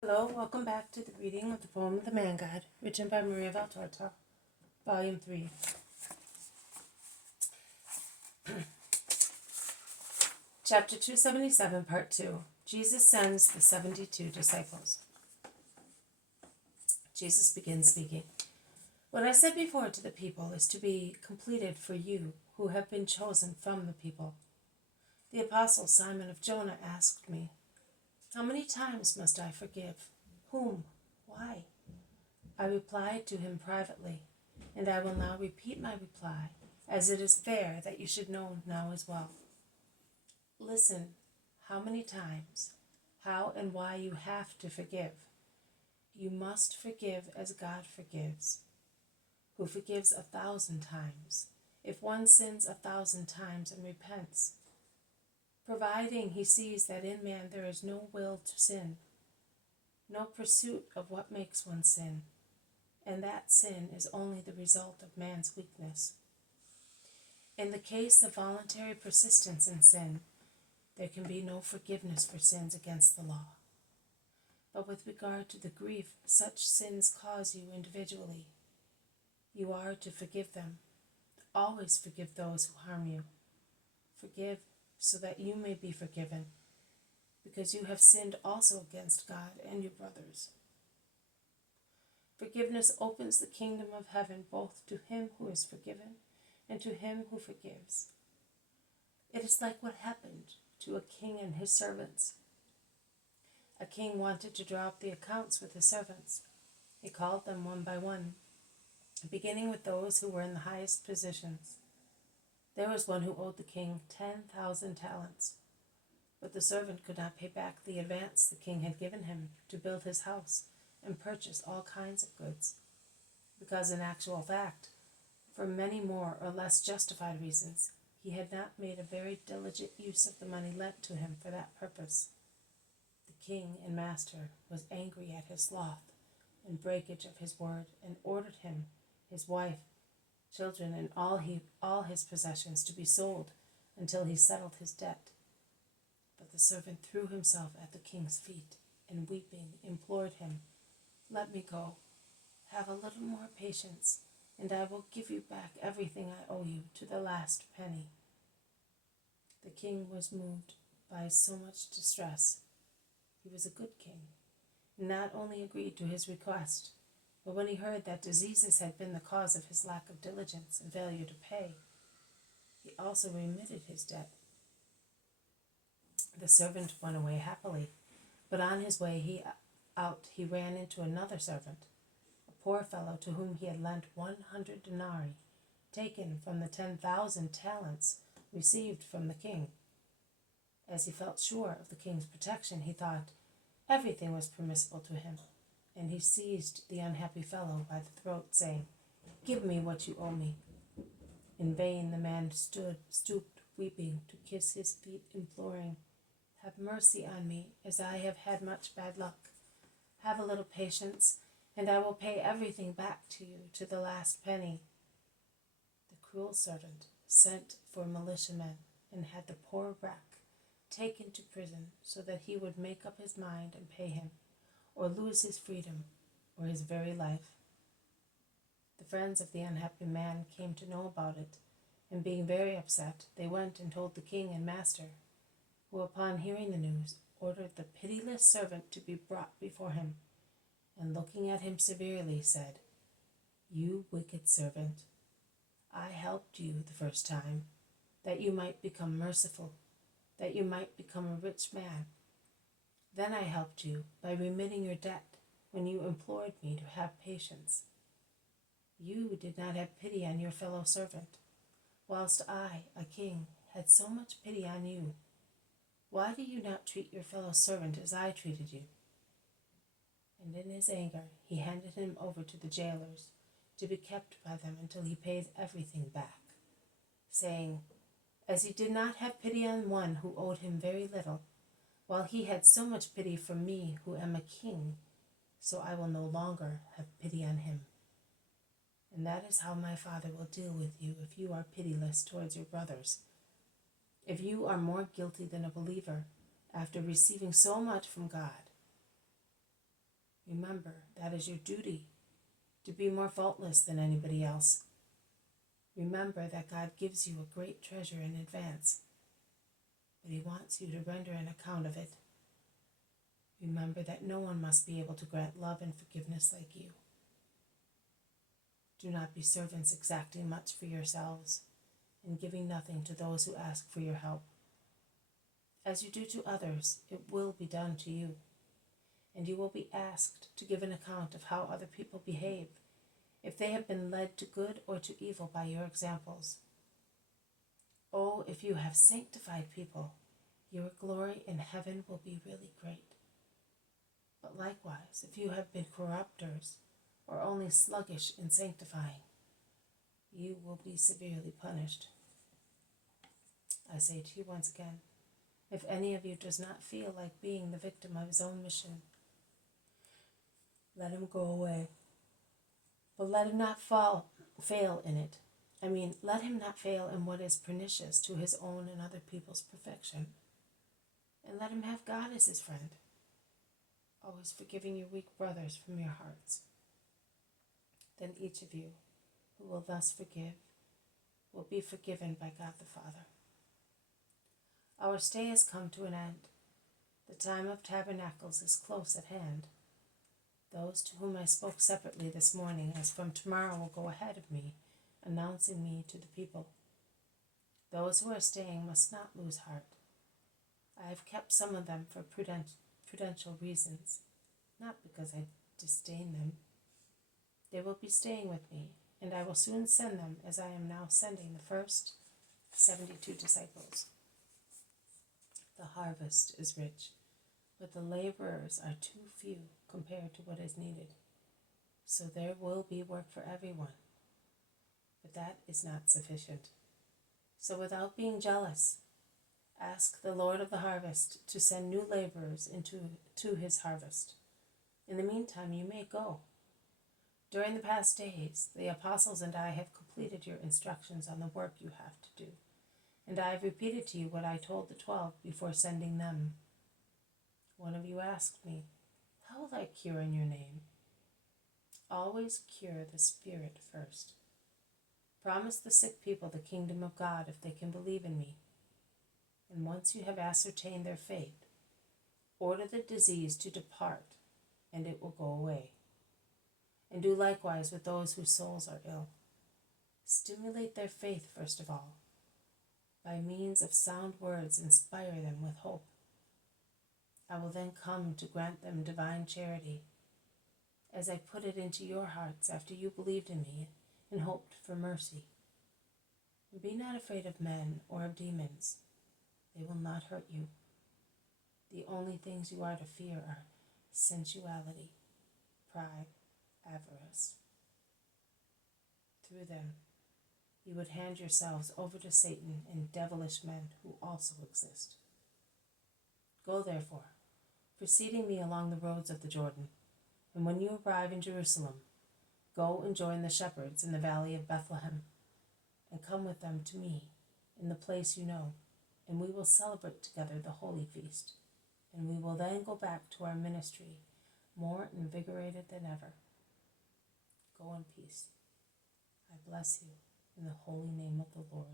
Hello, welcome back to the reading of the poem The Man God, written by Maria Valtorta, Volume 3. Chapter 277, Part 2. Jesus sends the 72 disciples. Jesus begins speaking. What I said before to the people is to be completed for you who have been chosen from the people. The apostle Simon of Jonah asked me, how many times must I forgive? Whom? Why? I replied to him privately, and I will now repeat my reply, as it is fair that you should know now as well. Listen, how many times, how and why you have to forgive. You must forgive as God forgives, who forgives 1,000 times, if one sins 1,000 times and repents, providing he sees that in man there is no will to sin, no pursuit of what makes one sin, and that sin is only the result of man's weakness. In the case of voluntary persistence in sin, there can be no forgiveness for sins against the law. But with regard to the grief such sins cause you individually, you are to forgive them. Always forgive those who harm you. Forgive so that you may be forgiven, because you have sinned also against God and your brothers. Forgiveness opens the kingdom of heaven both to him who is forgiven and to him who forgives. It is like what happened to a king and his servants. A king wanted to draw up the accounts with his servants. He called them one by one, beginning with those who were in the highest positions. There was one who owed the king 10,000 talents, but the servant could not pay back the advance the king had given him to build his house and purchase all kinds of goods, because in actual fact, for many more or less justified reasons, he had not made a very diligent use of the money lent to him for that purpose. The king and master was angry at his sloth and breakage of his word, and ordered him, his wife, children, and all his possessions to be sold until he settled his debt. But the servant threw himself at the king's feet, and weeping implored him, let me go. Have a little more patience, and I will give you back everything I owe you to the last penny. The king was moved by so much distress. He was a good king, and not only agreed to his request, but when he heard that diseases had been the cause of his lack of diligence and failure to pay, he also remitted his debt. The servant went away happily, but on his way he ran into another servant, a poor fellow to whom he had lent 100 denarii, taken from the 10,000 talents received from the king. As he felt sure of the king's protection, he thought everything was permissible to him, and he seized the unhappy fellow by the throat, saying, give me what you owe me. In vain the man stooped, weeping, to kiss his feet, imploring, have mercy on me, as I have had much bad luck. Have a little patience, and I will pay everything back to you to the last penny. The cruel servant sent for militiamen and had the poor wreck taken to prison, so that he would make up his mind and pay him, or lose his freedom, or his very life. The friends of the unhappy man came to know about it, and being very upset, they went and told the king and master, who upon hearing the news ordered the pitiless servant to be brought before him, and looking at him severely said, you wicked servant, I helped you the first time, that you might become merciful, that you might become a rich man. Then I helped you by remitting your debt when you implored me to have patience. You did not have pity on your fellow servant, whilst I, a king, had so much pity on you. Why do you not treat your fellow servant as I treated you? And in his anger he handed him over to the jailers, to be kept by them until he paid everything back, saying, as he did not have pity on one who owed him very little, while he had so much pity for me who am a king, so I will no longer have pity on him. And that is how my Father will deal with you if you are pitiless towards your brothers. If you are more guilty than a believer, after receiving so much from God, Remember, that is your duty, to be more faultless than anybody else. Remember that God gives you a great treasure in advance, but He wants you to render an account of it. Remember that no one must be able to grant love and forgiveness like you. Do not be servants exacting much for yourselves and giving nothing to those who ask for your help. As you do to others, it will be done to you, and you will be asked to give an account of how other people behave, if they have been led to good or to evil by your examples. Oh, if you have sanctified people, your glory in heaven will be really great. But likewise, if you have been corrupters, or only sluggish in sanctifying, you will be severely punished. I say to you once again, if any of you does not feel like being the victim of his own mission, let him go away. But let him not fail in it. Let him not fail in what is pernicious to his own and other people's perfection. And let him have God as his friend, always forgiving your weak brothers from your hearts. Then each of you who will thus forgive will be forgiven by God the Father. Our stay has come to an end. The time of tabernacles is close at hand. Those to whom I spoke separately this morning, as from tomorrow, will go ahead of me, announcing me to the people. Those who are staying must not lose heart. I have kept some of them for prudential reasons, not because I disdain them. They will be staying with me, and I will soon send them as I am now sending the first 72 disciples. The harvest is rich, but the laborers are too few compared to what is needed. So there will be work for everyone, but that is not sufficient. So without being jealous, ask the Lord of the harvest to send new laborers into his harvest. In the meantime, you may go. During the past days, the apostles and I have completed your instructions on the work you have to do, and I have repeated to you what I told the 12 before sending them. One of you asked me, how will I cure in your name? Always cure the spirit first. Promise the sick people the kingdom of God if they can believe in me. And once you have ascertained their faith, order the disease to depart, and it will go away. And do likewise with those whose souls are ill. Stimulate their faith first of all. By means of sound words, inspire them with hope. I will then come to grant them divine charity, as I put it into your hearts after you believed in me and hoped for mercy. And be not afraid of men or of demons. They will not hurt you. The only things you are to fear are sensuality, pride, avarice. Through them, you would hand yourselves over to Satan and devilish men who also exist. Go therefore, preceding me along the roads of the Jordan, and when you arrive in Jerusalem, go and join the shepherds in the valley of Bethlehem, and come with them to me in the place you know, and we will celebrate together the holy feast, and we will then go back to our ministry more invigorated than ever. Go in peace. I bless you in the holy name of the Lord.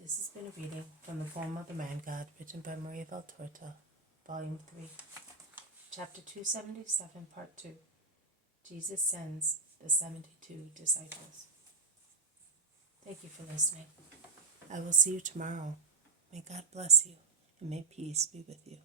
This has been a reading from the poem of the Man God, written by Maria Valtorta, Volume 3, Chapter 277, Part 2. Jesus sends the 72 disciples. Thank you for listening. I will see you tomorrow. May God bless you, and may peace be with you.